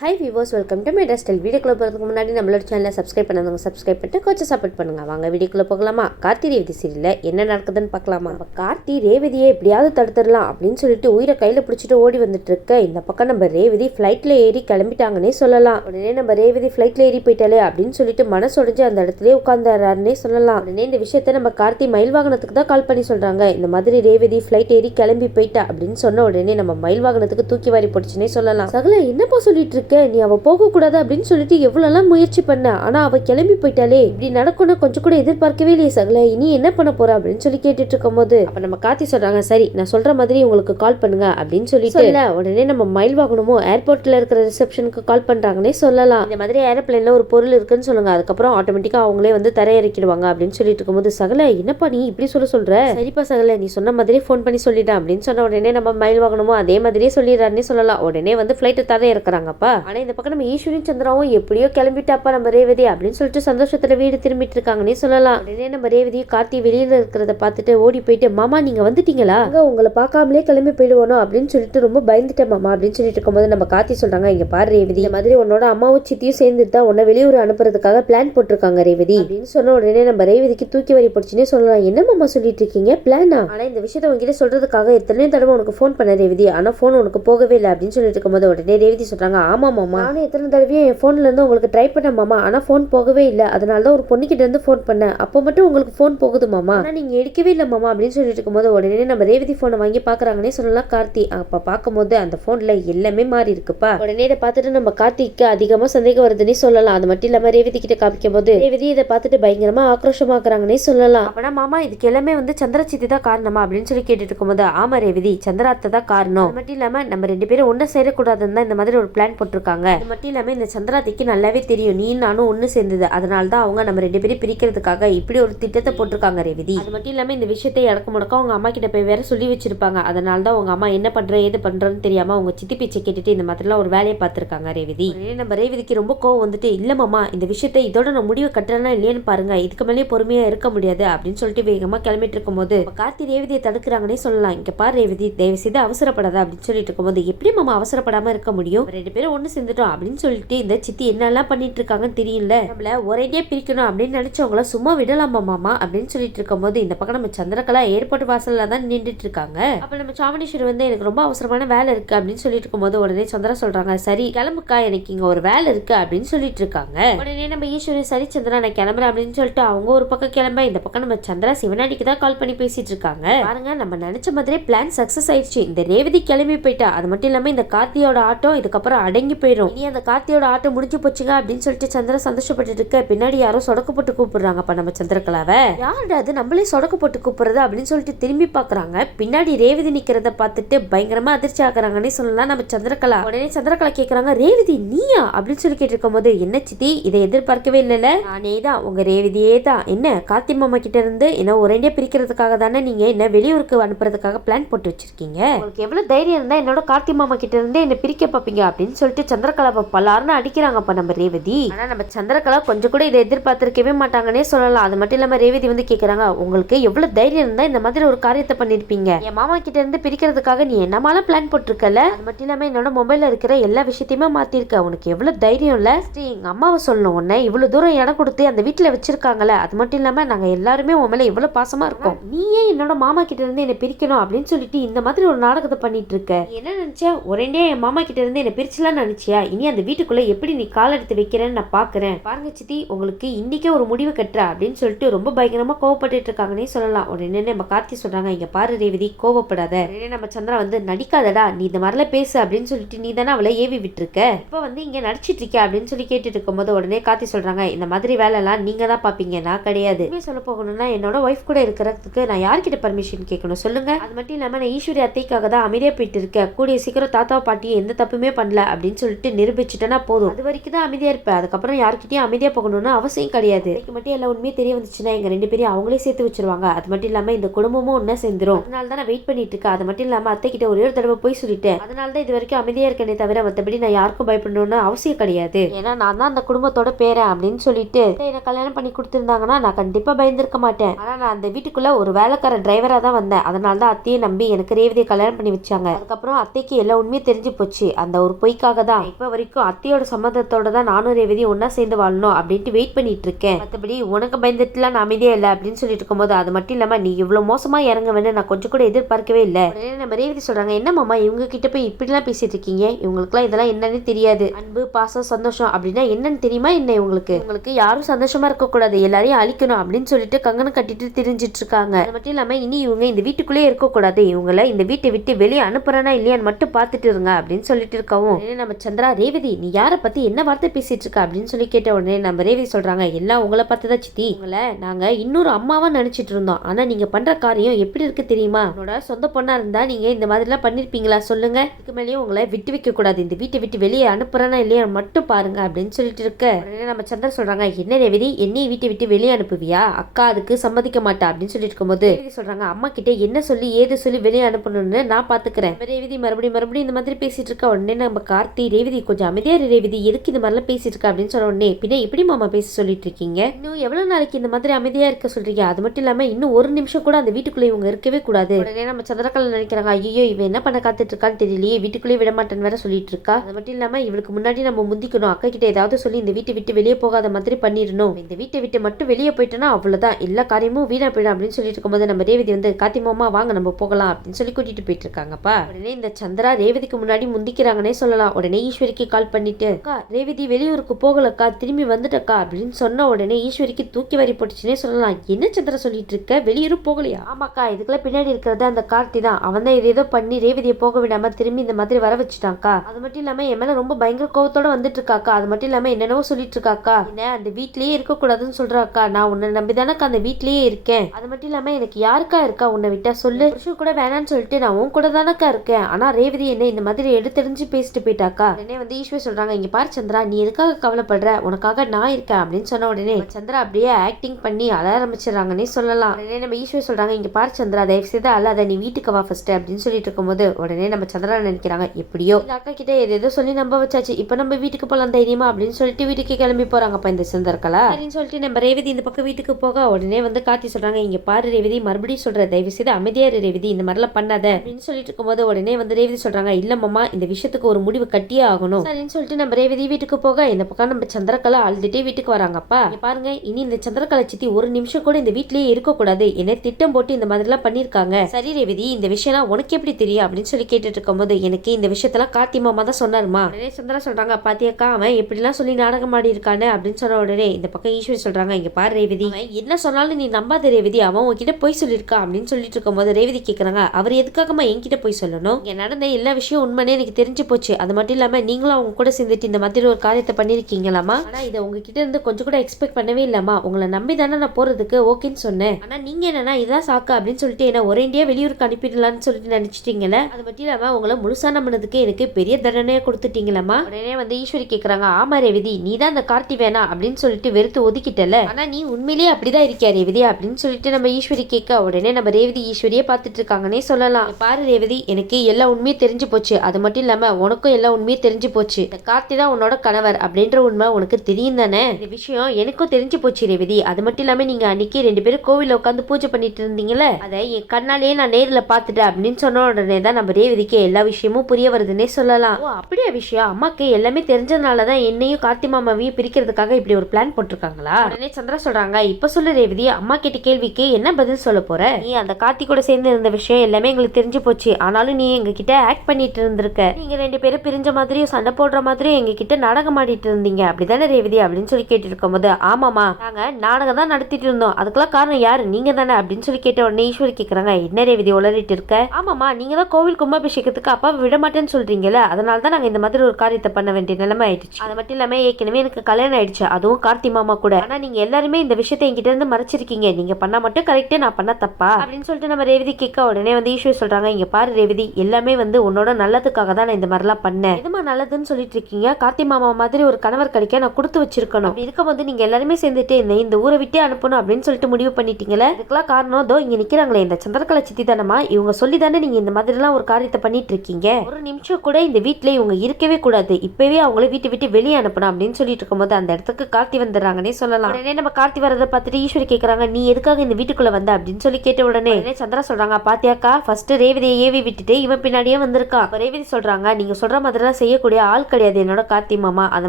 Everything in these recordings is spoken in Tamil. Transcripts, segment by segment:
High viewers, welcome to my டஸ்டல். வீடியோக்குள்ள போகிறதுக்கு முன்னாடி நம்மளோட சேனலை சப்ஸ்கிரைப் பண்ணாதவங்க சப்ஸ்கிரைப் பண்ணிட்டு கொஞ்சம் சப்போர்ட் பண்ணுங்க. வாங்க வீடியோக்குள்ள போகலாமா? கார்த்தி ரேவதி சீரியல்ல என்ன நடக்குதுன்னு பார்க்கலாமா? கார்த்தி ரேவதியை எப்படியாவது தடுத்துடலாம் அப்படின்னு சொல்லிட்டு உயிரை கையில பிடிச்சிட்டு ஓடி வந்துட்டு இருக்க இந்த பக்கம் நம்ம ரேவதி ஃபிளைட்ல ஏறி கிளம்பிட்டாங்கன்னே சொல்லலாம். உடனே நம்ம ரேவதி ஃபிளைட்ல ஏறி போயிட்டாலே அப்படின்னு சொல்லிட்டு மனசொடைஞ்சு அந்த இடத்துல உட்கார்ந்தாருன்னே சொல்லலாம். உடனே இந்த விஷயத்த நம்ம கார்த்தி மயில் வாகனத்துக்கு தான் கால் பண்ணி சொல்றாங்க. இந்த மாதிரி ரேவதி ஃபிளைட் ஏறி கிளம்பி போயிட்டா அப்படின்னு சொன்ன உடனே நம்ம மயில் வாகனத்துக்கு தூக்கி வாரி போட்டுச்சுன்னே சொல்லலாம். சகல என்னப்பா சொல்லிட்டு இருக்க, நீ அவ போக கூடாது அப்படின்னு சொல்லிட்டு எவ்வளவு முயற்சி பண்ண, ஆனா அவ கிளம்பி போயிட்டாலே, இப்படி நடக்கும்னு கொஞ்சம் கூட எதிர்பார்க்கவே இல்லையே சகல, இனி என்ன பண்ண போற அப்படின்னு சொல்லி கேட்டுட்டு இருக்கும் போது அப்ப நம்ம கார்த்தி சொல்றாங்க, சரி நான் சொல்ற மாதிரி உங்களுக்கு கால் பண்ணுங்க அப்படின்னு சொல்லிட்டு உடனே நம்ம மயில் வாகனமும் ஏர்போர்ட்ல இருக்கிற ரிசப்ஷனுக்கு கால் பண்றாங்கன்னே சொல்லலாம். இந்த மாதிரி ஏரோப்ளேன்ல ஒரு பொருள் இருக்குன்னு சொல்லுங்க, அதுக்கப்புறம் ஆட்டோமேட்டிக்கா அவங்களே வந்து தரையிறக்கிடுவாங்க அப்படின்னு சொல்லிட்டு இருக்கும்போது சகல என்னப்பா நீ இப்படி சொல்ற, சரிப்பா சகல நீ சொன்ன மாதிரி போன் பண்ணி சொல்லிட்டேன் அப்படின்னு சொன்ன உடனே நம்ம மயில் வாகனமும் அதே மாதிரியே சொல்லிடுறாருன்னு சொல்லலாம். உடனே வந்து பிளைட் தர இறக்குறாங்கப்பா. ஆனா இந்த பக்கம் நம்ம ஈஸ்வரியும் சந்திராவும் எப்படியோ கிளம்பிட்டாப்பா நம்ம ரேவதி அப்படின்னு சொல்லிட்டு சந்தோஷத்துல வீடு திரும்பிட்டு இருக்காங்கன்னே சொல்லலாம். உடனே நம்ம ரேவதி கார்த்தி வெளியில இருக்கிறத பார்த்துட்டு ஓடி போயிட்டு, மாமா நீங்க வந்துட்டீங்களா, உங்களை பார்க்காமலே கிளம்பி போயிடுவோம் அப்படின்னு சொல்லிட்டு ரொம்ப பயந்துட்டேன் மாமா அப்படின்னு சொல்லிட்டு இருக்கும்போது நம்ம கார்த்தி சொல்றாங்க, இங்க பாரு ரேவதி, இந்த மாதிரி உன்னோட அம்மாவும் சித்தியும் சேர்ந்துட்டு தான் உன்னை வெளியூர் அனுப்புறதுக்காக பிளான் போட்டிருக்காங்க ரேவதி அப்படின்னு சொன்ன உடனே நம்ம ரேவதிக்கு தூக்கி வரி போடுச்சுன்னே சொல்லலாம். என்ன மாமா சொல்லிட்டு இருக்கீங்க, பிளானா? ஆனா இந்த விஷயத்த உங்ககிட்ட சொல்றதுக்காக எத்தனையோ தடவை உனக்கு போன் பண்ண ரேவதி, ஆனா போன் உனக்கு போகவே இல்லை அப்படின்னு சொல்லிட்டு இருக்கும்போது உடனே ரேவதி சொல்றாங்க, ஆமா மாமா நானும் எத்தனை தடவையும் என் போன்ல இருந்து உங்களுக்கு ட்ரை பண்ண மாமா, ஆனா போன் போகவே இல்லை, அதனாலதான் ஒரு பொண்ணுகிட்ட இருந்து போன் பண்ணேன், அப்போ மட்டும் உங்களுக்கு போன் போகுது மாமா, ஆனா நீங்க எடுக்கவே இல்லை மாமா அப்படின்னு சொல்லிட்டு இருக்கும்போது உடனே நம்ம ரேவதி போனை வாங்கி பாக்குறாங்கன்னே சொல்லலாம் கார்த்தி. அப்ப பாக்கும்போது அந்த போன்ல எல்லாமே மாறி இருக்குப்பா. உடனே இதை பார்த்துட்டு நம்ம கார்த்திக்கு அதிகமா சந்தேகம் வருதுன்னே சொல்லலாம். அது மட்டும் இல்லாம ரேவதி கிட்ட காமிக்கும் போது ரேவதி இதை பார்த்துட்டு பயங்கரமா ஆக்ரோஷமாக்குறாங்கன்னே சொல்லலாம். அப்பனா மாமா இதுக்கு எல்லாமே வந்து சந்திரசித்தி தான் காரணமா அப்படின்னு சொல்லி கேட்டுட்டு இருக்கும்போது ஆமா ரேவதி, சந்திராத்தை தான் காரணம். அது மட்டும் இல்லாம நம்ம ரெண்டு பேரும் ஒன்னும் சேரக்கூடாதுன்னு தான் இந்த மாதிரி ஒரு பிளான் போட்டிருக்காங்க. அது மட்டும் இல்லாம இந்த சந்திராத்திக்கு நல்லாவே தெரியும் நீ நானும் ஒண்ணு சேர்ந்தது, அதனால தான் அவங்க நம்ம ரெண்டு பேரும் பிரிக்கிறதுக்காக இப்படி ஒரு திட்டத்தை போட்டிருக்காங்க ரேவதி. அது மட்டும் இல்லாம இந்த விஷயத்தை இடக்கு முடக்க அவங்க அம்மா கிட்ட போய் வேற சொல்லி வச்சிருப்பாங்க. அதனால தான் உங்க அம்மா என்ன பண்ற ஏது பண்றன்னு தெரியாம அவங்க சித்தி பேச்சை கேட்டுட்டு இந்த மாதிரிலாம் ஒரு வேலையை பார்த்திருக்காங்க ரேவதி. நம்ம ரேவதிக்கு ரொம்ப கோவம் வந்துட்டு, இல்ல மாமா இந்த விஷயத்தை இதோட நான் முடிவு கட்டுறேன்னா இல்லையான்னு பாருங்க, இதுக்கு மேலே பொறுமையா இருக்க முடியாது அப்படின்னு சொல்லிட்டு வேகமா கிளம்பிட்டு இருக்கும்போது கார்த்தி ரேவதியை தடுக்கிறாங்கன்னே சொல்லலாம். இங்க பாரு ரேவதி, தயவு செய்து அவசரப்படாத அப்படின்னு சொல்லிட்டு இருக்கும்போது எப்படி மாமா அவசரப்படாம இருக்க முடியும், ரெண்டு பேரும் ஒண்ணு சேர்ந்துட்டோம் அப்படின்னு சொல்லிட்டு இந்த சித்தி என்னெல்லாம் பண்ணிட்டு இருக்காங்கன்னு தெரியல, நம்மள ஒரேடியா பிரிக்கணும் அப்படின்னு நினைச்சவங்கள சும்மா விடலாமா மாமா அப்படின்னு சொல்லிட்டு இருக்கும்போது இந்த பக்கம் நம்ம சந்திரகலா ஏர்போர்ட் வாசல்ல தான் நின்றுட்டு இருக்காங்க. அப்ப நம்ம சாமுண்டீஸ்வரி வந்து எனக்கு ரொம்ப அவசரமான வேலை இருக்கு அப்படின்னு சொல்லிட்டு இருக்கும்போது உடனே சந்திரா சொல்றாங்க, சரி கிளம்புக்கா எனக்கு இங்க ஒரு வேலை இருக்கு அப்படின்னு சொல்லிட்டு இருக்காங்க. உடனே நம்ம ஈஸ்வரி சரி சந்திரா நான் கிளம்புறேன் அப்படின்னு சொல்லிட்டு அவங்க ஒரு பக்கம் கிளம்ப, இந்த பக்கம் நம்ம சந்திரா சிவனாடிக்கு தான் கால் பண்ணி பேசிட்டு இருக்காங்க. பாருங்க நம்ம நினைச்ச மாதிரியே பிளான் சக்சஸ் ஆயிடுச்சு, இந்த ரேவதி கிளம்பி போயிட்டா, அது மட்டும் இல்லாம இந்த கார்த்தியோட ஆட்டம் இதுக்கப்புறம் அடங்கி போயிடும், இனி அந்த கார்த்தியோட ஆட்டம் முடிஞ்சு போச்சுங்க அப்படின்னு சொல்லிட்டு சந்திரா சந்தோஷப்பட்டு இருக்க. பின்னாடி யாரோ சொடக்கு போட்டு கூப்பிடுறாங்க. அப்ப நம்ம சந்திரகலாவை யாருடா அது நம்மளே சொடக்கு போட்டு கூப்பிடுறது அப்படின்னு சொல்லிட்டு திரும்பி பாக்குறாங்க. பின்னாடி ரேவதி நிக்கிறத பார்த்துட்டு பயங்கரமா அதிர்ச்சி ஆக்குறாங்கன்னு சொல்லலாம் நம்ம சந்திரகலா. உடனே சந்திரகலா கேக்குறாங்க, ரேவதி நீயா அப்படின்னு சொல்லி கேட்டு இருக்கும் போது என்ன சித்தி இதை எதிர்பார்க்கவே இல்லைல்ல, நானே தான் உங்க ரேவதியே தான், என்ன கார்த்தி மாமா கிட்ட இருந்து என்ன ஒரேடியா பிரிக்கிறதுக்காக தானே நீங்க என்ன வெளியூருக்கு அனுப்புறதுக்காக பிளான் போட்டு வச்சிருக்கீங்க, உங்களுக்கு எவ்வளவு தைரியம் இருந்தா என்னோட கார்த்தி மாமா கிட்ட இருந்து என்ன பிரிக்க பாப்பீங்க அப்படின்னு சொல்லிட்டு சந்திரகலாவை பலாருன்னு அடிக்கிறாங்க அப்ப நம்ம ரேவதி. ஆனா நம்ம சந்திரகலா கொஞ்சம் கூட இதை எதிர்பார்த்திருக்கவே மாட்டாங்கன்னே சொல்லலாம். அது மட்டும் இல்லாம ரேவதி வந்து கேக்குறாங்க, உங்களுக்கு எவ்வளவு தைரியம் இருந்தா இந்த மாதிரி ஒரு காரியத்தை பண்ணிருப்பீங்க, என் மாமா கிட்ட இருந்து பிரிக்கிறதுக்காக நீ என்னமாலாம் பிளான் போட்டிருக்கல, அது மட்டும் இல்லாம என்னோட மொபைல்ல இருக்கிற எல்லா விஷயத்தையுமே மாத்திருக்க, உனக்கு எவ்வளவு தைரியம் இல்ல, எங்க அம்மாவை சொல்லணும் உன்னை இவ்வளவு தூரம் இடம் கொடுத்து அந்த வீட்டுல வச்சிருக்காங்கல்ல, அது மட்டும் இல்லாம நாங்க எல்லாருமே உன் மேல எவ்வளவு பாசமா இருக்கோம், நீயே என்னோட மாமா கிட்ட இருந்து என்ன பிரிக்கணும் அப்படின்னு சொல்லிட்டு இந்த மாதிரி ஒரு நாடகத்தை பண்ணிட்டு இருக்க, என்ன நினைச்ச ஒரேடியா என் மாமா கிட்ட இருந்து என்ன பிரிச்சுலாம் நினைச்சியா, இனி அந்த வீட்டுக்குள்ள எப்படி நீ கால் எடுத்து வைக்கிறேன்னு நான் பாக்குறேன், பாருங்க சித்தி உங்களுக்கு இன்னைக்கே ஒரு முடிவு கட்டுற அப்படின்னு சொல்லிட்டு ரொம்ப பயங்கரமா கோவப்பட்டு இருக்காங்கன்னே சொல்லலாம். உடனே நம்ம கார்த்தி சொல்றாங்க, இங்க பாரு ரேவதி கோவப்படாத, உடனே நம்ம சந்திரா வந்து நடிக்காதடா நீ இந்த மாதிரிலாம் பேசு அப்படின்னு சொல்லிட்டு நீ தானே அவளை ஏவி விட்டுருக்க, இப்ப வந்து இங்க நடிச்சிட்டு இருக்க அப்படின்னு சொல்லி கேட்டுட்டு இருக்கும்போது உடனே கார்த்தி சொல்றாங்க, இந்த மாதிரி வேலை எல்லாம் நீங்க தான் பாப்பீங்க நான் கிடையாது, சொல்ல போகணும்னா என்னோட ஒய்ஃப் கூட இருக்கிறதுக்கு நான் யார்கிட்ட பர்மிஷன் கேட்கணும் சொல்லுங்க, அது மட்டும் இல்லாம நான் ஈஸ்வரி அத்தைக்காக தான் அமைதியா போயிட்டு இருக்கேன், கூடிய சீக்கிரம் தாத்தா பாட்டியும் எந்த தப்புமே பண்ணல அப்படின்னு சொல்லிட்டு நிரூபிச்சுட்டேன்னா போதும், அது வரைக்கும் தான் அமைதியா இருப்பேன், அதுக்கப்புறம் யார்கிட்டயும் அமைதியா போகணும்னு அவசியம் கிடையாது, மட்டும் எல்லாம் உண்மையே தெரிய வந்துச்சுன்னா எங்க ரெண்டு பேரும் அவங்களே சேர்த்து வச்சிருவாங்க, அது மட்டும் இல்லாம இந்த குடும்பமும் ஒன்னா சேர்ந்துரும், அதனால தான் நான் வெயிட் பண்ணிட்டு இருக்கேன், அது மட்டும் இல்லாம அத்தை கிட்ட ஒரே ஒரு தடவை போய் சொல்லிட்டேன், அதனால தான் இது வரைக்கும் அமைதியா இருக்கேனே தவிர மற்றபடி நான் யாருக்கும் பயப்படணும்னு அவசியம் கிடையாது, ஏன்னா நான் தான் அந்த குடும்பத்தோட பேரன் அப்படின்னு சொல்லிட்டு என்ன கல்யாணம் பண்ணி கொடுத்துருந்தாங்கன்னா நான் கண்டிப்பா பயந்துருக்க மாட்டேன், ஆனா நான் அந்த வீட்டுக்குள்ள ஒரு வேலைக்கார டிரைவரா தான் வந்தேன், அதனால தான் அத்தையை நம்பி எனக்கு ரேவதியை கல்யாணம் பண்ணி வச்சாங்க, அதுக்கப்புறம் அத்தைக்கு எல்லா உண்மையும் தெரிஞ்சு போச்சு, அந்த ஒரு பொய்க்காக உண்மைதான். இப்ப வரைக்கும் அத்தையோட சம்மதத்தோட தான் நானும் ரேவதி ஒன்னா சேர்ந்து வாழணும் அப்படின்ட்டு வெயிட் பண்ணிட்டு இருக்கேன். மற்றபடி உனக்கு பயந்துட்டுலாம் நான் அமைதியே இல்லை அப்படின்னு சொல்லிட்டு இருக்கும்போது, அது மட்டும் இல்லாம நீ இவ்வளவு மோசமா இறங்க வேணும் நான் கொஞ்சம் கூட எதிர்பார்க்கவே இல்லை. நம்ம ரேவதி சொல்றாங்க, என்ன மாமா இவங்க கிட்ட போய் இப்படிலாம் பேசிட்டு இருக்கீங்க, இவங்களுக்குலாம் இதெல்லாம் என்னன்னு தெரியாது. அன்பு பாசம் சந்தோஷம் அப்படின்னா என்னன்னு தெரியுமா என்ன? உங்களுக்கு யாரும் சந்தோஷமா இருக்க கூடாது, எல்லாரையும் அழிக்கணும் அப்படின்னு சொல்லிட்டு கங்கணம் கட்டிட்டு திரிஞ்சிட்டு இருக்காங்க. அது மட்டும் இல்லாம இனி இவங்க இந்த வீட்டுக்குள்ளே இருக்க கூடாது, இவங்கள இந்த வீட்டை விட்டு வெளியே அனுப்புறானா இல்லையான்னு மட்டும் பார்த்துட்டு இருங்க அப்படின்னு சொல்லிட்டு இருக்கவும், நம்ம சந்திரா ரேவதி நீ யாரை பத்தி என்ன வார்த்தை பேசிட்டு இருக்க அப்படின்னு சொல்லி கேட்ட உடனே நம்ம ரேவதி சொல்றாங்க, எல்லாம் உங்களை பார்த்துதான் சித்தி, உங்களை நாங்க இன்னொரு அம்மாவா நினைச்சிட்டு இருந்தோம். ஆனா நீங்க பண்ற காரியம் எப்படி இருக்கு தெரியுமா? உன்னோட சொந்த பொண்ணா இருந்தா நீங்க இந்த மாதிரி எல்லாம் பண்ணிருப்பீங்களா சொல்லுங்க? இதுக்கு மேலேயும் உங்களை விட்டு வைக்க கூடாது, இந்த வீட்டை விட்டு வெளியே அனுப்புறானா இல்லையா மட்டும் பாருங்க அப்படின்னு சொல்லிட்டு இருக்க நம்ம சந்திரன் சொல்றாங்க, என்ன ரேவதி என்னைய வீட்டை விட்டு வெளியே அனுப்புவியா? அக்கா அதுக்கு சம்மதிக்க மாட்டா அப்படின்னு சொல்லிட்டு இருக்கும்போது சொல்றாங்க, அம்மா கிட்ட என்ன சொல்லி ஏது சொல்லி வெளியே அனுப்பணும்னு நான் பாத்துக்கிறேன். ரேவதி மறுபடியும் இந்த மாதிரி பேசிட்டு இருக்க உடனே நம்ம கார்த்தி, ரேவதி கொஞ்சம் அமைதியா ரேவதி எதுக்கு இந்த மாதிரிலாம் பேசிட்டு இருக்க அப்படின்னு சொன்ன உடனே, பின்ன எப்படி மாமா பேச சொல்லிட்டு இருக்கீங்க? இன்னும் எவ்வளவு நாளைக்கு இந்த மாதிரி அமைதியா இருக்க சொல்றீங்க? அது மட்டும் இல்லாம இன்னும் ஒரு நிமிஷம் கூட அந்த வீட்டுக்குள்ளே இவங்க இருக்கவே கூடாது. உடனே நம்ம சந்திரகலா நினைக்கிறாங்க, ஐயோ இவன் என்ன பண்ண காத்துட்டு இருக்கான்னு தெரியலையே, வீட்டுக்குள்ளேயே விட மாட்டேன்னு வேற சொல்லிட்டு இருக்கா. அது மட்டும் இல்லாம இவளுக்கு முன்னாடி நம்ம முந்திக்கணும், அக்கா கிட்ட ஏதாவது சொல்லி இந்த வீட்டை விட்டு வெளியே போகாத மாதிரி பண்ணிடணும். இந்த வீட்டை விட்டு மட்டும் வெளியே போயிட்டோன்னா அவ்வளவுதான், எல்லா காரியமும் வீணா போயிடும் அப்படின்னு சொல்லிட்டு இருக்கும்போது நம்ம ரேவதி வந்து, கார்த்தி மாமா வாங்க நம்ம போகலாம் அப்படின்னு சொல்லி கூட்டிட்டு போயிட்டு இருக்காங்கப்பா. உடனே இந்த சந்திரா ரேவதிக்கு முன்னாடி முந்திக்கிறாங்கன்னே சொல்லலாம். உடனே ஈஸ்வரிக்கு கால் பண்ணிட்டு, அக்கா ரேவதி வெளியூருக்கு போகலக்கா திரும்பி வந்துட்டக்கா அப்படின்னு சொன்ன உடனே ஈஸ்வரிக்கு தூக்கி வாரி போட்டுச்சுன்னே சொல்லலாம். என்ன சந்திரா சொல்லிட்டு இருக்க, வெளியூர் போகலையா? ஆமாக்கா இதுக்குள்ள பின்னாடி இருக்கிறது அந்த கார்த்தி தான், அவன் தான் ஏதோ பண்ணி ரேவதியை போக விடாம திரும்பி இந்த மாதிரி வர வச்சுட்டாக்கா. அது மட்டும் இல்லாம என் மேல ரொம்ப பயங்கர கோவத்தோட வந்துட்டு இருக்காக்கா. அது மட்டும் இல்லாம என்னென்னவோ சொல்லிட்டு இருக்காக்கா, என்ன அந்த வீட்லயே இருக்க கூடாதுன்னு சொல்றாக்கா. நான் உன்னை நம்பிதானக்கா அந்த வீட்லயே இருக்கேன். அது மட்டும் இல்லாம எனக்கு யாருக்கா இருக்கா உன்னை விட்டா சொல்லு? புருஷன் கூட வேணான்னு சொல்லிட்டு நான் உன் கூட தானக்கா இருக்கேன். ஆனா ரேவதி என்ன இந்த மாதிரி எடுத்தெறிஞ்சு பேசிட்டு போயிட்டாக்கா. உடனே வந்து ஈஸ்வர் சொல்றாங்க, இங்க பாரு சந்திரா நீ எதுக்காக கவலைப்படுற, உனக்காக நான் இருக்கேன் அப்படின்னு சொன்ன உடனே சந்திரா அப்படியே ஆக்டிங் பண்ணி அழ ஆரம்பிச்சிடறாங்கன்னே சொல்லலாம். உடனே நம்ம ஈஸ்வர் சொல்றாங்க, இங்க பாரு சந்திரா தயவு செய்து அல்லாத, நீ வீட்டுக்கு வா ஃபர்ஸ்ட் அப்படின்னு சொல்லிட்டு இருக்கும்போது உடனே நம்ம சந்திரா நினைக்கிறாங்க, எப்படியோ இந்த அக்கா கிட்ட ஏதோ சொல்லி நம்ப வச்சாச்சு, இப்ப நம்ம வீட்டுக்கு போலாம் தைரியமா அப்படின்னு சொல்லிட்டு வீட்டுக்கு கிளம்பி போறாங்கப்பா இந்த சந்திரகலா. அப்படின்னு சொல்லிட்டு நம்ம ரேவதி இந்த பக்கம் வீட்டுக்கு போக உடனே வந்து கார்த்தி சொல்றாங்க, இங்க பாரு ரேவதி மறுபடியும் சொல்ற தயவு செய்து அமைதியா ரேவதி இந்த மாதிரிலாம் பண்ணாத அப்படின்னு சொல்லிட்டு இருக்கும்போது உடனே வந்து ரேவதி சொல்றாங்க, இல்ல மாமா இந்த விஷயத்துக்கு ஒரு முடிவு கட்டியே ஆகணும் அப்படின்னு சொல்லிட்டு நம்ம ரேவதி வீட்டுக்கு போக இந்த பக்கம் நம்ம சந்திரகலா அழுதுட்டே வீட்டுக்கு வராங்கப்பா. பாருங்க இனி இந்த சந்திரகலா சித்தி ஒரு நிமிஷம் கூட இந்த வீட்லயே இருக்க கூடாது, என்ன திட்டம் போட்டு இந்த மாதிரி எல்லாம் பண்ணிருக்காங்க. சரி ரேவதி இந்த விஷயம் உனக்கு எப்படி தெரியும் அப்படின்னு சொல்லி கேட்டுட்டு இருக்கும்போது, எனக்கு இந்த விஷயத்தெல்லாம் கார்த்தி மாமா தான் சொன்னாருமா. உடனே சந்திரா சொல்றாங்க, பாத்தியாக்கா அவன் எப்படி எல்லாம் சொல்லி நாடகம் ஆடி இருக்கானு அப்படின்னு சொன்ன உடனே இந்த பக்கம் ஈஸ்வரி சொல்றாங்க, இங்க பாரு ரேவதி என்ன சொன்னாலும் நீ நம்பாத ரேவதி, அவன் உன்கிட்ட போய் சொல்லிருக்கா அப்படின்னு சொல்லிட்டு இருக்கும்போது ரேவதி கேக்குறாங்க, அவர் எதுக்காகமா என்கிட்ட போய் சொல்லணும்? இங்க நடந்த எல்லா விஷயம் உண்மையே எனக்கு தெரிஞ்சு போச்சு. அது மட்டும் இல்லாம நீங்களும் அவங்க கூட சேர்ந்துட்டு இந்த மாதிரி ஒரு காரியத்தை பண்ணிருக்கீங்களாமா. ஆனா இதை உங்ககிட்ட இருந்து கொஞ்சம் கூட எக்ஸ்பெக்ட் பண்ணவே இல்லாமா, உங்களை நம்பி தானே நான் போறதுக்கு ஓகேன்னு சொன்னேன். ஆனா நீங்க என்னன்னா இதான் சாக்கு அப்படின்னு சொல்லிட்டு என்ன ஒரே இந்தியா வெளியூருக்கு அனுப்பிடலான்னு சொல்லிட்டு நினைச்சிட்டீங்களே. அது மட்டும் இல்லாம உங்களை முழுசா நம்பினதுக்கு எனக்கு பெரிய தண்டனையா கொடுத்துட்டீங்களாமா. உடனே வந்து ஈஸ்வரி கேக்குறாங்க, ஆமா ரேவதி நீ தான் அந்த கார்த்தி வேணா அப்படின்னு சொல்லிட்டு வெறுத்து ஒதுக்கிட்டல, ஆனா நீ உண்மையிலேயே அப்படிதான் இருக்கியா ரேவதி அப்படின்னு சொல்லிட்டு நம்ம ஈஸ்வரி கேட்க உடனே நம்ம ரேவதி ஈஸ்வரியே பார்த்துட்டு இருக்காங்கன்னே சொல்லலாம். பாரு ரேவதி எனக்கு எல்லா உண்மையும் தெரிஞ்சு போச்சு, அது மட்டும் இல்லாம உனக்கும் எல்லா உண்மையும் தெரிஞ்சு போச்சு, இந்த கார்த்தி தான் உன்னோட கணவர் அப்படின்ற உண்மை உனக்கு தெரியும் தானே. இந்த விஷயம் எனக்கும் தெரிஞ்சு போச்சு ரேவதி. அது மட்டும் இல்லாம நீங்க அன்னைக்கு 2 பேரும் கோவில உட்காந்து பூஜை பண்ணிட்டு இருந்தீங்களே, அதை என் கண்ணாலேயே நான் நேர்ல பாத்துட்டேன் அப்படின்னு சொன்ன உடனே தான் நம்ம ரேவதிக்கு எல்லா விஷயமும் புரிய வருதுன்னே சொல்லலாம். ஓ அப்படியே விஷயம், அம்மாக்கு எல்லாமே தெரிஞ்சதுனாலதான் என்னையும் கார்த்தி மாமாவையும் பிரிக்கிறதுக்காக இப்படி ஒரு பிளான் போட்டிருக்காங்களா? உடனே சந்திரா சொல்றாங்க, இப்ப சொல்லு ரேவதி அம்மா கேட்ட கேள்விக்கு என்ன பதில் சொல்ல போற? நீ அந்த கார்த்தி கூட சேர்ந்து இருந்த விஷயம் எல்லாமே எங்களுக்கு தெரிஞ்சு போச்சு, ஆனாலும் நீ எங்க கிட்ட ஆக்ட் பண்ணிட்டு இருந்திருக்க, நீங்க 2 பேரும் பிரிஞ்ச மாதிரியும் சண்டை போடுற மாதிரியும் எங்க கிட்ட நாடகம் ஆடிட்டு இருந்தீங்க அப்படிதானே ரேவதி அப்படின்னு சொல்லி கேட்டு இருக்கும் போது, ஆமாமா நாங்க நாடகம் தான் நடத்திட்டு இருந்தோம், அதுக்கெல்லாம் காரணம் யாரு நீங்க தானே அப்படின்னு சொல்லி கேட்ட உடனே ஈஸ்வரி கேக்குறாங்க, என்ன ரேவதி உளறிட்டு இருக்க? ஆமாமா நீங்க தான் கோவில் கும்பாபிஷேகத்துக்கு அப்பா விட மாட்டேன்னு சொல்றீங்கல்ல, அதனால தான் நாங்க இந்த மாதிரி ஒரு காரியத்தை பண்ண வேண்டிய நிலைமை ஆயிடுச்சு. அது மட்டும் இல்லாம ஏற்கனவே எனக்கு கல்யாணம் ஆயிடுச்சு, அதுவும் கார்த்தி மாமா கூட. ஆனா நீங்க எல்லாருமே இந்த விஷயத்தை என்கிட்ட இருந்து மறைச்சிருக்கீங்க, நீங்க பண்ணா மட்டும் கரெக்ட், நான் பண்ண தப்பா அப்படின்னு சொல்லிட்டு நம்ம ரேவதி கேட்க உடனே வந்து ஈஸ்வரி சொல்றாங்க, இங்க பாரு ரேவதி எல்லாமே வந்து உன்னோட நல்லதுக்காக தான் நான் இந்த மாதிரிலாம் பண்ணேன், எதுமா நல்லதுன்னு சொல்லிட்டு இருக்கீங்க? கார்த்தி மாமா மாதிரி ஒரு கணவர் கிடைக்க நான் கொடுத்து வச்சிருக்கணும், அப்படி இருக்கும்போது நீங்க எல்லாருமே சேர்ந்துட்டு இந்த ஊரை விட்டே அனுப்பணும் அப்படின்னு சொல்லிட்டு முடிவு பண்ணிட்டீங்களே, இதுக்கெல்லாம் காரணம் தோ இங்க நிக்கிறாங்களே இந்த சந்திரகலா சித்தி தானமா, இவங்க சொல்லி தானே நீங்க இந்த மாதிரி எல்லாம் ஒரு காரியத்தை பண்ணிட்டு இருக்கீங்க, ஒரு நிமிஷம் கூட இந்த வீட்டுல இவங்க இருக்கவே கூடாது, இப்பவே அவங்கள வீட்டை விட்டு வெளியே அனுப்பணும் அப்படின்னு சொல்லிட்டு இருக்கும்போது அந்த இடத்துக்கு கார்த்தி வந்துடுறாங்கன்னே சொல்லலாம். உடனே நம்ம கார்த்தி வரதை பார்த்துட்டு ஈஸ்வரி கேக்குறாங்க, நீ எதுக்காக இந்த வீட்டுக்குள்ள வந்த அப்படின்னு சொல்லி கேட்ட உடனே சந்திரா சொல்றாங்க, பாத்தியாக்கா ஃபர்ஸ்ட் ரேவதியை ஏவி விட்டுட்டு இவன் பின்னாடியே வந்திருக்கான். ரேவதி சொல்றாங்க, நீங்க சொல்ற மாதிரி செய்யக்கூடிய ஆள் கிடையாது என்னோட கார்த்தி மாமா. அது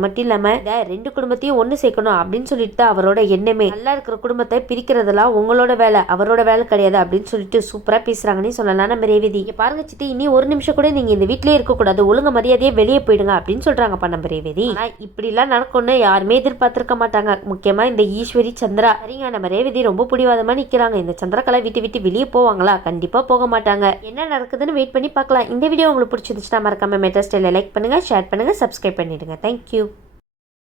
மட்டும் இல்லாம இந்த 2 குடும்பத்தையும் ஒண்ணு சேர்க்கணும் அப்படின்னு சொல்லிட்டு அவரோட எண்ணமே. நல்லா இருக்கிற குடும்பத்தை பிரிக்கிறதெல்லாம் உங்களோட வேலை, அவரோட வேலை கிடையாது அப்படின்னு சொல்லிட்டு சூப்பரா பேசுறாங்கன்னு சொல்லலாம் நம்ம ரேவதி. பாருங்க சித்தி, இனி ஒரு நிமிஷம் கூட நீங்க இந்த வீட்லயே இருக்க கூடாது, ஒழுங்கு மரியாதையே வெளியே போயிடுங்க அப்படின்னு சொல்றாங்கப்பா நம்ம ரேவதி. ஆனா இப்படி எல்லாம் நடக்கும்னு யாருமே எதிர்பார்த்திருக்க மாட்டாங்க. முக்கியமா இந்த ஈஸ்வரி சந்திரா. சரிங்க, நம்ம ரேவதி ரொம்ப பிடிவாதமா நிக்கிறாங்க. இந்த சந்திரகலா விட்டு விட்டு வெளியே போவாங்களா? கண்டிப்பா போக மாட்டாங்க. என்ன நடக்குதுன்னு வெயிட் பண்ணி பார்க்கலாம். இந்த வீடியோ உங்களுக்கு பிடிச்சிருந்துச்சுன்னா மறக்காம மெட்ரா ஸ்டைலை லைக் பண்ணுங்க, ஷேர் பண்ணுங்க, சப்ஸ்கிரைப் பண்ணிடுங்க. தேங்க்யூ.